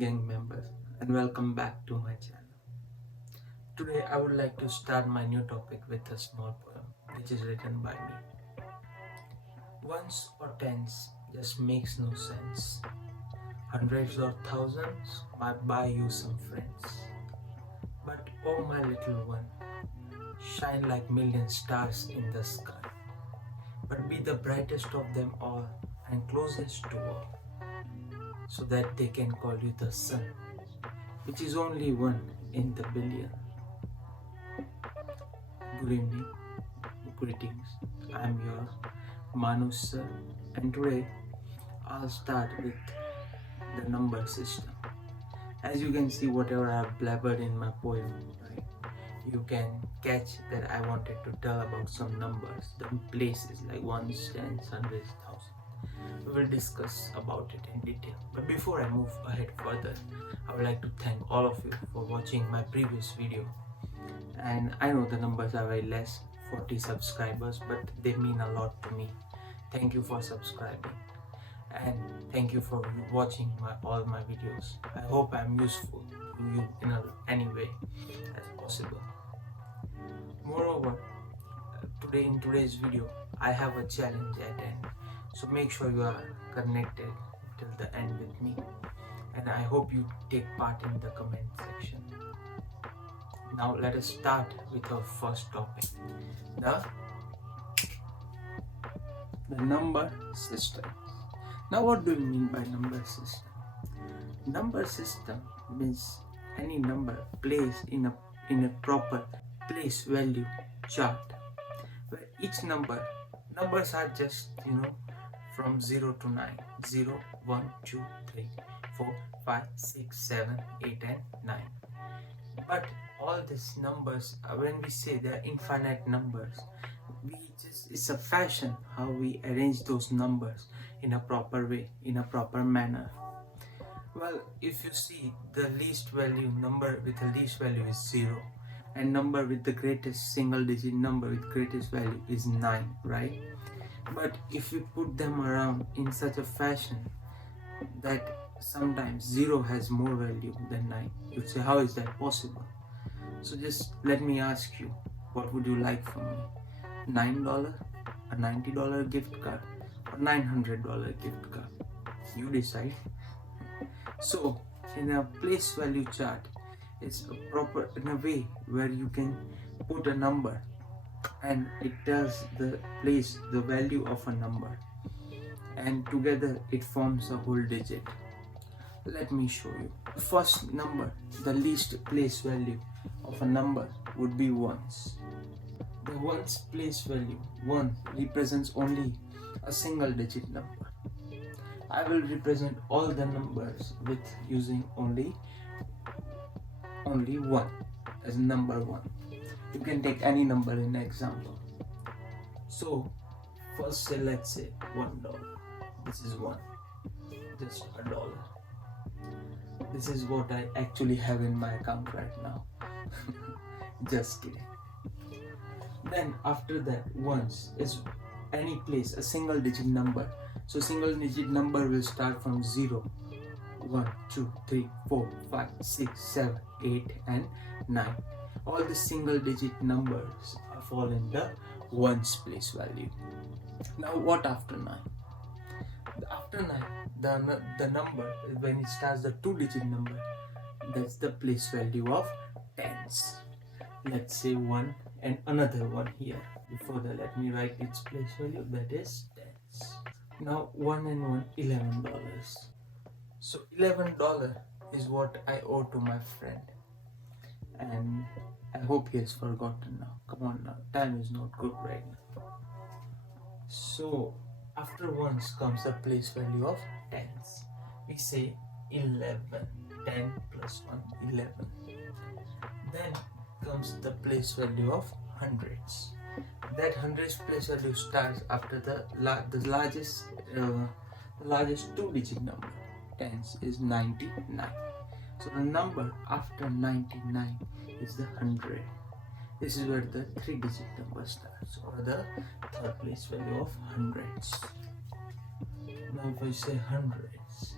gang members, and welcome back to my channel. Today I would like to start my new topic with a small poem which is written by me. Ones or tens just makes no sense. Hundreds or thousands might buy you some friends. But oh my little one, shine like million stars in the sky. But be the brightest of them all and closest to all, so that they can call you the sun, which is only one in the billion. Good evening, greetings. I'm your Manu sir, and today I'll start with the number system. As you can see, whatever I've blabbered in my poem, right, you can catch that I wanted to tell about some numbers, the places like ones, tens, hundreds, thousands. We will discuss about it in detail. But before I move ahead further, I would like to thank all of you for watching my previous video. And I know the numbers are very less, 40 subscribers, but they mean a lot to me. Thank you for subscribing, and thank you for watching all my videos. I hope I'm useful to you in any way as possible. Moreover, in today's video, I have a challenge at end. So make sure you are connected till the end with me, and I hope you take part in the comment section. Now let us start with our first topic, the number system. Now what do you mean by number system? Number system means any number placed in a proper place value chart, where each numbers are just from 0 to 9, 0, 1, 2, 3, 4, 5, 6, 7, 8 and 9. But all these numbers, when we say they're infinite numbers, it's a fashion how we arrange those numbers in a proper way, in a proper manner. Well, if you see, the least value number with the least value is 0, and number with the greatest single digit number with greatest value is 9, right? But if we put them around in such a fashion that sometimes 0 has more value than 9, you'd say, how is that possible? So just let me ask you, what would you like from me? $9, a $90 gift card, or $900 gift card? You decide. So in a place value chart, it's a proper in a way where you can put a number and it tells the place the value of a number, and together it forms a whole digit. Let me show you. The first number, the least place value of a number would be ones. The ones place value 1 represents only a single digit number. I will represent all the numbers with using only 1 as number 1. You can take any number in example. So first say, let's say $1. This is 1, just $1. This is what I actually have in my account right now. Just kidding. Then after that, ones is any place, a single digit number. So single digit number will start from 0, 1, 2, 3, 4, 5, 6, 7, 8 and 9. All the single digit numbers fall in the ones place value. Now what after 9? After 9, the number, when it starts the 2-digit number, that's the place value of tens. Let's say 1 and another 1 here. Before that, let me write its place value, that is tens. Now 1 and 1, $11. So $11 is what I owe to my friend, and I hope he has forgotten now. Come on now, time is not good right now. So after ones comes the place value of tens. We say 11, 10 plus 1, 11. Then comes the place value of hundreds. That hundreds place value starts after the largest 2-digit number. Tens is 99. So the number after 99 is the 100. This is where the 3-digit number starts, or the third place value of hundreds. Now if I say hundreds,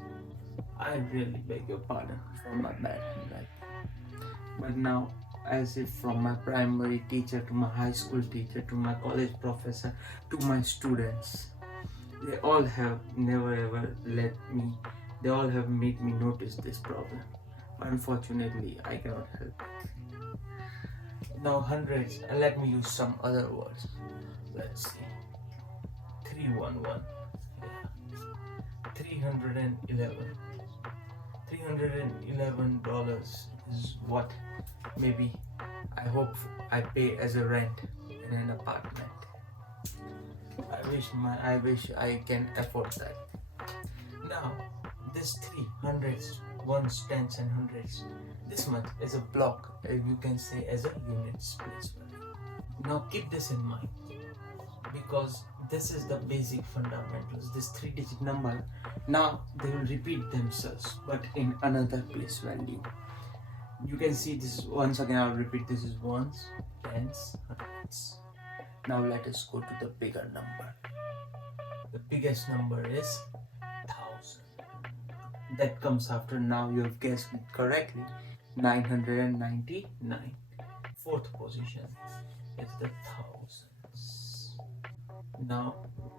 I really beg your pardon for my bad handwriting. But now, as if from my primary teacher to my high school teacher to my college professor to my students, they all have never ever they all have made me notice this problem. Unfortunately, I cannot help it. Now hundreds, let me use some other words. Let's see. 311. Yeah. 311. $311 is what maybe I hope I pay as a rent in an apartment. I wish I can afford that. Now this 300s, ones, tens and hundreds, this much is a block, you can say as a units place value. Now keep this in mind, because this is the basic fundamentals. This 3-digit number, now they will repeat themselves but in another place value. You can see this once again. I'll repeat, this is ones, tens, hundreds. Now let us go to the bigger number. The biggest number is 1000. That comes after, now you have guessed it correctly, 999. Fourth position is the thousands. Now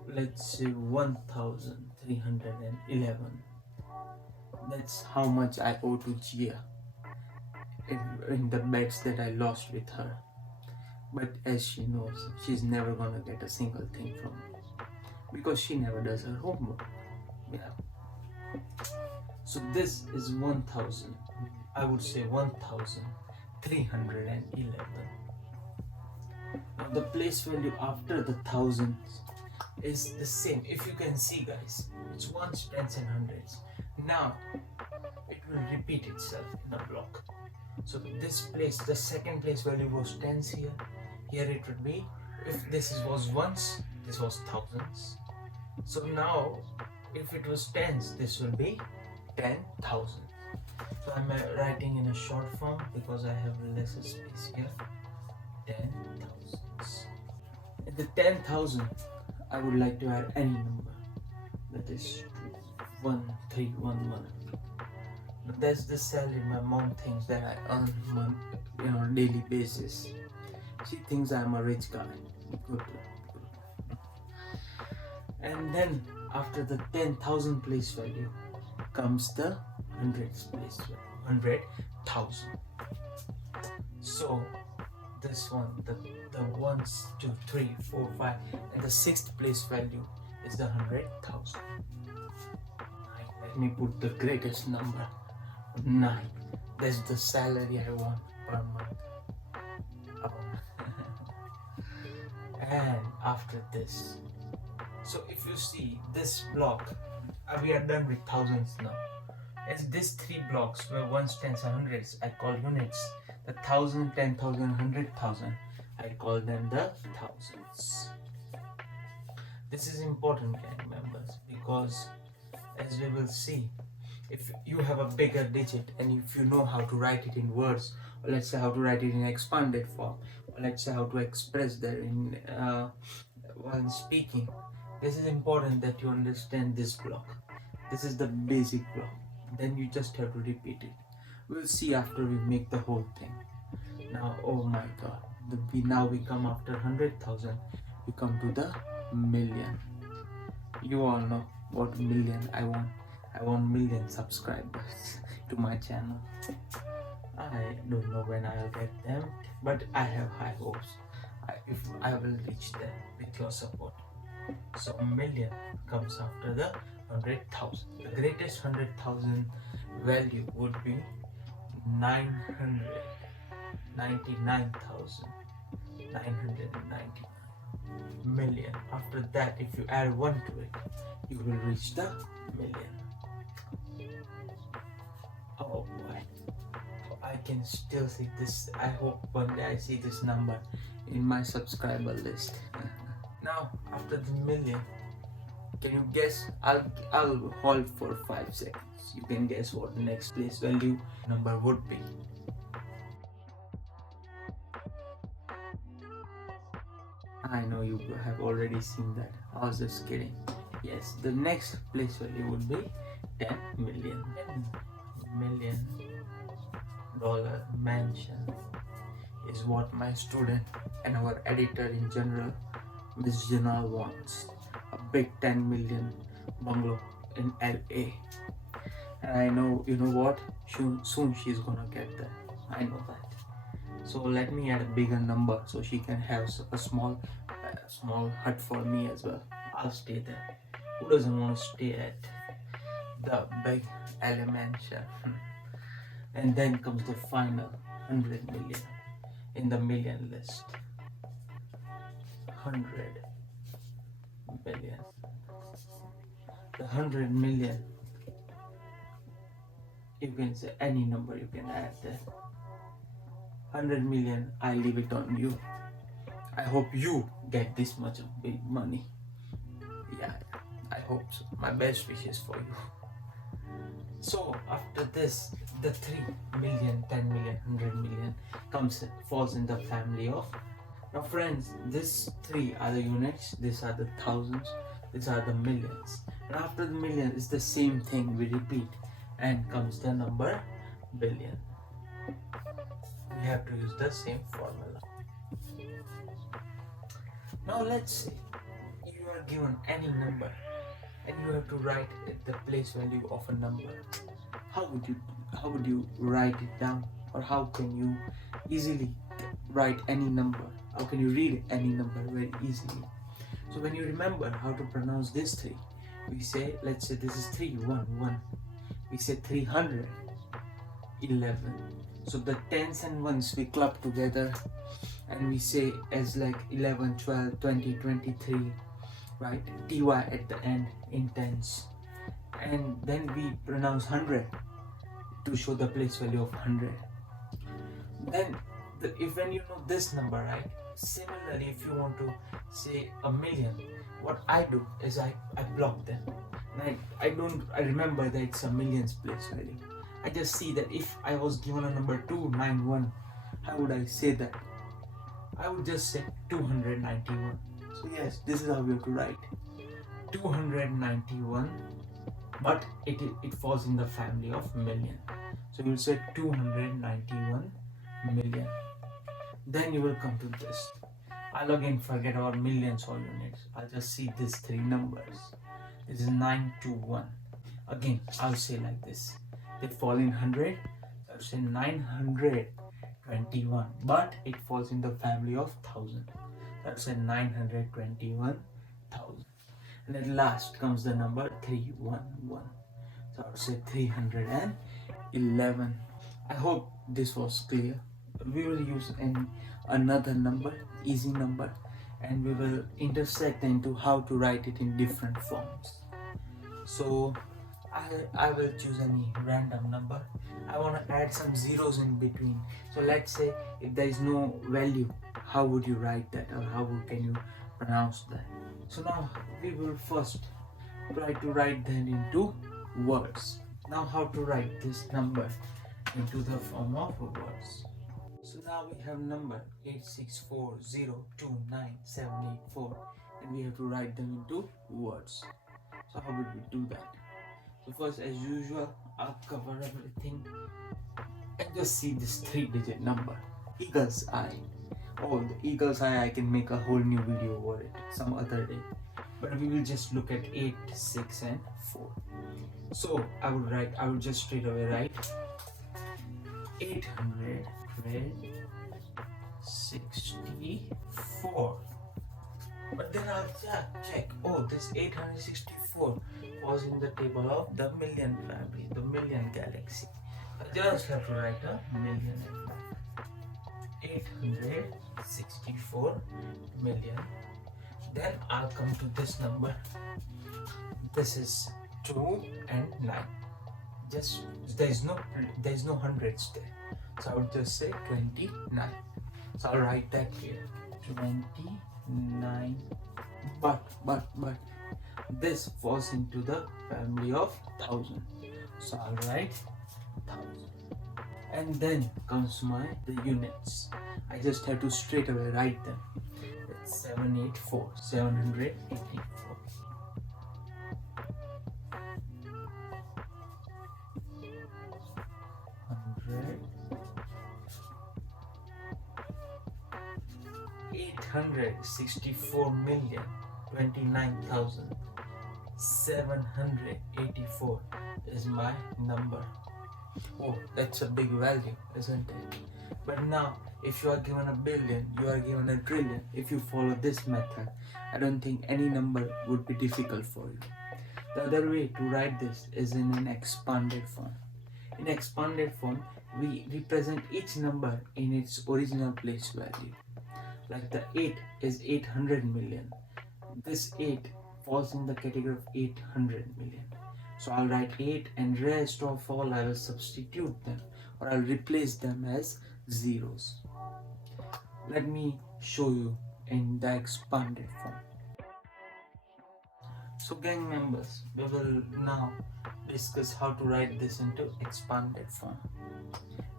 let's say 1311. That's how much I owe to Gia in the bets that I lost with her. But as she knows, she's never gonna get a single thing from me because she never does her homework. Yeah. So this is 1000. I would say 1311. Now the place value after the thousands is the same. If you can see, guys, it's ones, tens and hundreds. Now it will repeat itself in a block. So this place, the second place value was tens here. Here it would be, if this was ones, this was thousands. So now if it was tens, this will be 10,000. So I'm writing in a short form because I have less space here. 10,000. In the 10,000, I would like to add any number. That is 1311. That's the salary my mom thinks that I earn on daily basis. She thinks I'm a rich guy. Good. And then after the 10,000 place value comes the hundreds place value, 100,000. So this one, the 1, 2, 3, 4, 5, and the sixth place value is the 100,000. Let me put the greatest number, 9. That's the salary I want per month. And after this, so if you see this block, we are done with thousands now. As these 3 blocks were ones, tens and hundreds, I call units. The 1,000, 10,000, 100,000, I call them the thousands. This is important, gang members, because as we will see, if you have a bigger digit and if you know how to write it in words, or let's say how to write it in expanded form, or let's say how to express that in while speaking, this is important that you understand this block. This is the basic block. Then you just have to repeat it. We'll see after we make the whole thing. Now, oh my god, now we come after 100,000, we come to the million. You all know what million I want. I want million subscribers to my channel. I don't know when I'll get them, but I have high hopes. If I will reach them with your support. So a million comes after the 100,000. The greatest 100,000 value would be 999,999 million. After that, if you add 1 to it, you will reach the million. Oh boy, I can still see this. I hope one day I see this number in my subscriber list. Now after the million, can you guess? I'll hold for 5 seconds. You can guess what the next place value number would be. I know you have already seen that. I was just kidding. Yes, the next place value would be 10 million. $10 million mansion is what my student and our editor in general, Miss Janal, wants. A big 10 million bungalow in LA. And I know, you know what? Soon she's gonna get that. I know that. So let me add a bigger number so she can have a small hut for me as well. I'll stay there. Who doesn't want to stay at the big LA mansion? And then comes the final 100 million in the million list. 100 million. The 100 million, you can say any number you can add there. 100 million, I leave it on you. I hope you get this much of big money. Yeah, I hope so. My best wishes for you. So after this, the 3 million, 10 million, 100 million falls in the family of. Now friends, these 3 are the units, these are the thousands, these are the millions. And after the million, it's the same thing we repeat, and comes the number billion. We have to use the same formula. Now let's say you are given any number and you have to write the place value of a number. How would you write it down, or how can you easily write any number? How can you read any number very easily? So when you remember how to pronounce this 3, we say, let's say this is 311. We say 311. So the tens and ones we club together and we say as like 11, 12, 20, 23, right? TY at the end in tens. And then we pronounce 100 to show the place value of 100. Then when you know this number, right? Similarly, if you want to say a million, what I do is I block them. And I remember that it's a millions place value. I just see that if I was given a number 291, how would I say that? I would just say 291. So yes, this is how we have to write 291, but it falls in the family of million. So you will say 291 million. Then you will come to this. I'll again forget our millions or units. I'll just see these 3 numbers. This is 921. Again, I'll say like this. They fall in 100. I'll say 921. But it falls in the family of 1000. I'll say 921,000. And at last comes the number 311. So I'll say 311. I hope this was clear. We will use another number, easy number, and we will intersect into how to write it in different forms. So I will choose any random number. I want to add some zeros in between. So let's say if there is no value, how would you write that, or how can you pronounce that? So now we will first try to write that into words. Now how to write this number into the form of words. So now we have number 864029784, and we have to write them into words. So how would we do that? So first, as usual, I'll cover everything and just see this 3-digit number, eagle's eye. Oh, the eagle's eye, I can make a whole new video over it some other day, but we will just look at 8, 6 and 4. So I would just straight away write 864. But then I'll check, oh, this 864 was in the table of the million family, the million galaxy. I just have to write a million. 864 million. Then I'll come to this number. This is 2 and 9. Just there is no hundreds there. So I would just say 29. So I'll write that here. 29. But this falls into the family of 1000. So I'll write 1000. And then comes the units. I just have to straight away write them. It's 784. 784. 864,029,784 is my number. Oh, that's a big value, isn't it? But now, if you are given a billion, you are given a trillion. If you follow this method, I don't think any number would be difficult for you. The other way to write this is in an expanded form. In expanded form, we represent each number in its original place value. Like the 8 is 800 million. This 8 falls in the category of 800 million. So I'll write 8 and rest of all I will substitute them, or I'll replace them as zeros. Let me show you in the expanded form. So gang members, we will now discuss how to write this into expanded form.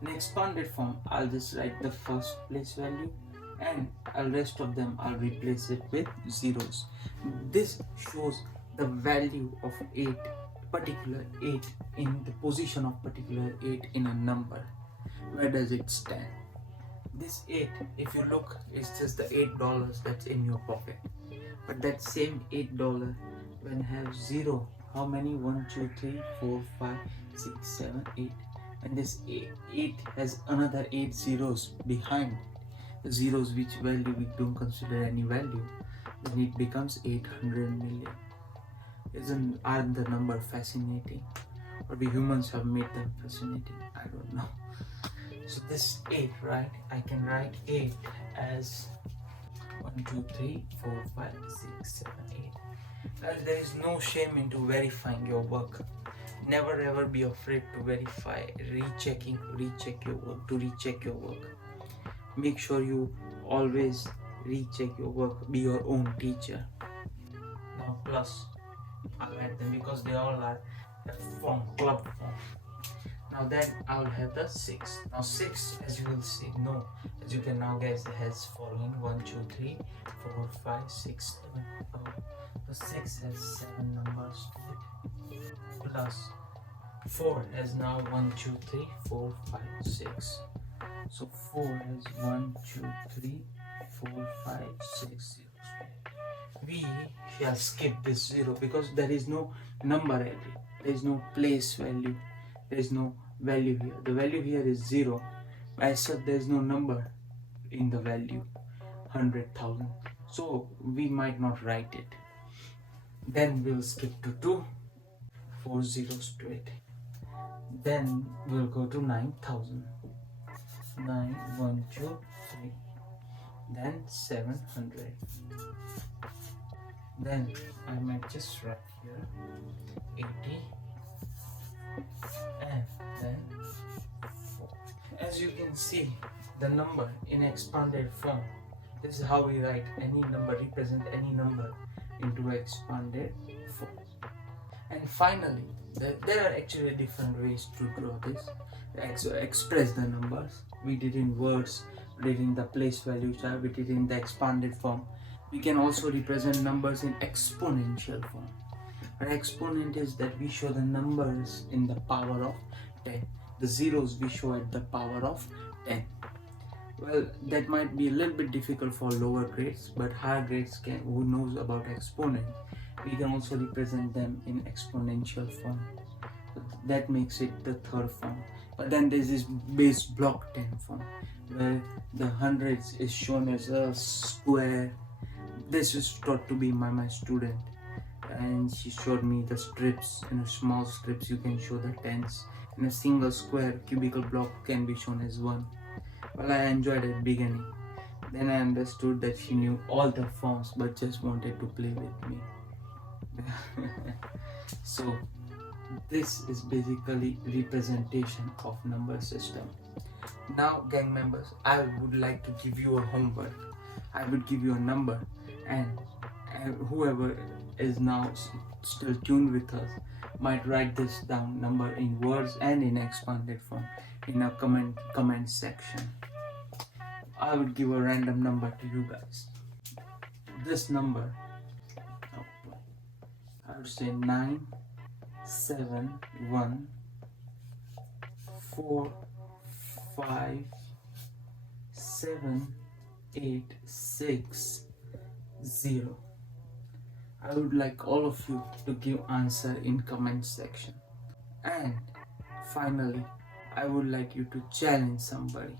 In expanded form, I'll just write the first place value and the rest of them I'll replace it with zeros. This shows the value of 8, particular 8 in the position of particular 8 in a number. Where does it stand? This 8, if you look, it's just the $8 that's in your pocket. But that same $8 when have 0, how many? 1, 2, 3, 4, 5, 6, 7, 8. And this 8 has another 8 zeros behind. The zeros which value we don't consider any value. Then it becomes 800 million. Aren't the number fascinating? Or we humans have made them fascinating? I don't know. So this 8, right? I can write 8 as 1, 2, 3, 4, 5, 6, 7, 8. Well, there is no shame into verifying your work. Never ever be afraid to verify, recheck your work. Make sure you always recheck your work. Be your own teacher. Now plus, I'll add them because they all are form, club form. Now then I'll have the 6. Now 6, as you will see, no, as you can now guess, it has following 1, 2, 3, 4, 5, 6, 7. Oh, the 6 has 7 numbers to it. Plus 4 has now 1, 2, 3, 4, 5, 6. So 4 has 1, 2, 3, 4, 5, 6 zeros. We shall skip this 0 because there is no number added. There is no place value. There is no value here. The value here is 0. As such, there is no number in the value 100,000. So we might not write it. Then we'll skip to 2, 4 zeros to it. Then we'll go to 9,000. 9, 1, 2, 3. Then 700. Then I might just write here 80. And then 4. As you can see, the number in expanded form. This is how we write any number, represent any number into expanded form. And finally, there are actually different ways to draw this, express the numbers. We did in words, we did in the place value chart, we did in the expanded form. We can also represent numbers in exponential form. An exponent is that we show the numbers in the power of 10. The zeros we show at the power of 10. Well, that might be a little bit difficult for lower grades, but higher grades who knows about exponent, we can also represent them in exponential form. That makes it the third form. But then there's this base block 10 form, where the hundreds is shown as a square. This is taught to be by my student, and she showed me the strips. In small strips you can show the tens. In a single square cubical block can be shown as 1. Well, I enjoyed it beginning. Then I understood that she knew all the forms but just wanted to play with me. So this is basically representation of number system. Now gang members, I would like to give you a homework. I would give you a number, and whoever is now still tuned with us might write this down, number in words and in expanded form, in a comment section. I would give a random number to you guys. This number, I would say 9, 7, 1, 4, 5, 7, 860. I would like all of you to give answer in comment section. And finally, I would like you to challenge somebody.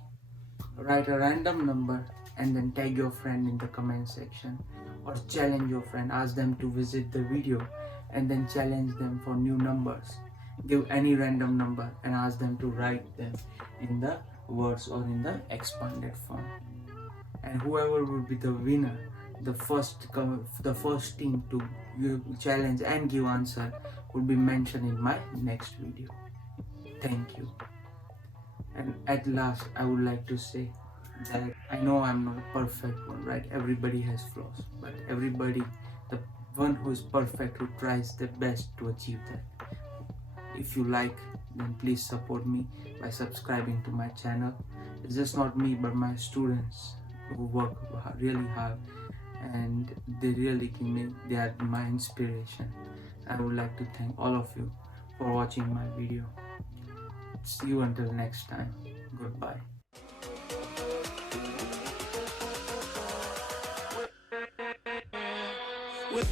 Write a random number and then tag your friend in the comment section, or challenge your friend, ask them to visit the video and then challenge them for new numbers. Give any random number and ask them to write them in the words or in the expanded form. And whoever will be the winner, the first team to challenge and give answer will be mentioned in my next video. Thank you. And at last, I would like to say that I know I'm not a perfect one, right? Everybody has flaws, but everybody, the one who is perfect, who tries their best to achieve that. If you like, then please support me by subscribing to my channel. It's just not me, but my students who work really hard, and they really give me, they are my inspiration. I would like to thank all of you for watching my video. See you until next time. Goodbye. With